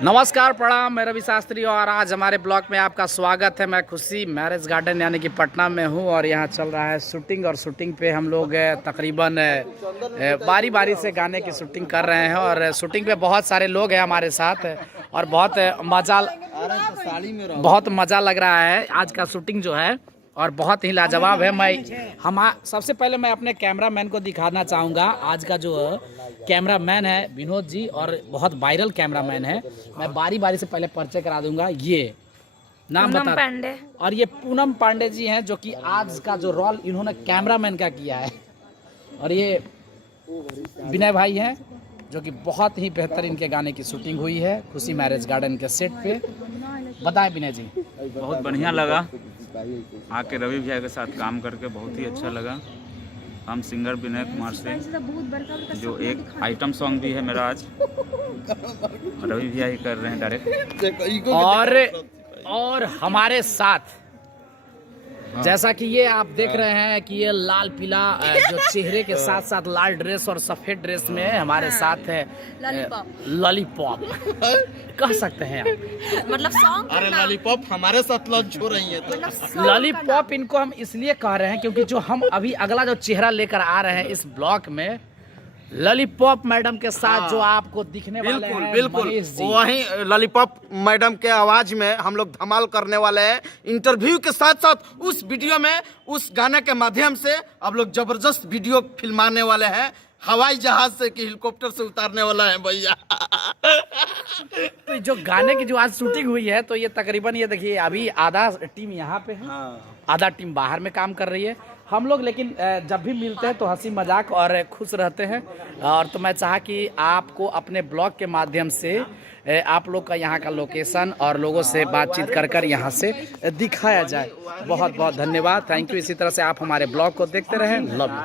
नमस्कार, प्रणाम। मैं रवि शास्त्री और आज हमारे ब्लॉग में आपका स्वागत है। मैं खुशी मैरिज गार्डन यानी कि पटना में हूँ और यहाँ चल रहा है शूटिंग। और शूटिंग पे हम लोग तकरीबन बारी बारी से गाने की शूटिंग कर रहे हैं और शूटिंग पे बहुत सारे लोग हैं हमारे साथ और बहुत मज़ा लग रहा है आज का शूटिंग जो है और बहुत ही लाजवाब है। सबसे पहले मैं अपने कैमरामैन को दिखाना चाहूँगा। आज का जो कैमरामैन है विनोद जी और बहुत वायरल कैमरामैन है। मैं बारी बारी से पहले परिचय करा दूंगा। ये नाम बता पांडे और ये पूनम पांडे जी हैं जो कि आज का जो रोल इन्होंने कैमरामैन का किया है। और ये विनय भाई हैं जो कि बहुत ही बेहतर इनके गाने की शूटिंग हुई है खुशी मैरिज गार्डन के सेट पे। बताएं विनय जी। बहुत बढ़िया लगा आके रवि भैया के साथ काम करके, बहुत ही अच्छा लगा। हम सिंगर विनय कुमार सिंह, जो एक आइटम सॉन्ग भी है मेरा आज, रवि भैया ही कर रहे हैं डायरेक्ट। और हमारे साथ जैसा कि ये आप देख रहे हैं कि ये लाल पीला जो चेहरे के साथ साथ लाल ड्रेस और सफेद ड्रेस में हमारे साथ है लॉलीपॉप कह सकते हैं आप। मतलब सॉन्ग अरे लॉलीपॉप हमारे साथ लॉन्च हो रही है तो लॉलीपॉप इनको हम इसलिए कह रहे हैं क्योंकि जो हम अभी अगला जो चेहरा लेकर आ रहे हैं इस ब्लॉक में लॉलीपॉप मैडम के साथ जो आपको दिखने वाले हैं बिल्कुल वहीं लॉलीपॉप मैडम के आवाज में हम लोग धमाल करने वाले हैं। इंटरव्यू के साथ साथ उस वीडियो में उस गाने के माध्यम से अब लोग जबरदस्त वीडियो फिल्माने वाले हैं। हवाई जहाज से कि हेलीकॉप्टर से उतारने वाला है भैया। तो जो गाने की जो आज शूटिंग हुई है तो ये तकरीबन ये देखिए अभी आधा टीम यहाँ पे है, आधा टीम बाहर में काम कर रही है। हम लोग लेकिन जब भी मिलते हैं तो हंसी मजाक और खुश रहते हैं। और तो मैं चाहा कि आपको अपने ब्लॉग के माध्यम से आप लोग का यहाँ का लोकेशन और लोगों से बातचीत कर कर यहाँ से दिखाया जाए। बहुत बहुत धन्यवाद, थैंक यू। इसी तरह से आप हमारे ब्लॉग को देखते रहें। Love you.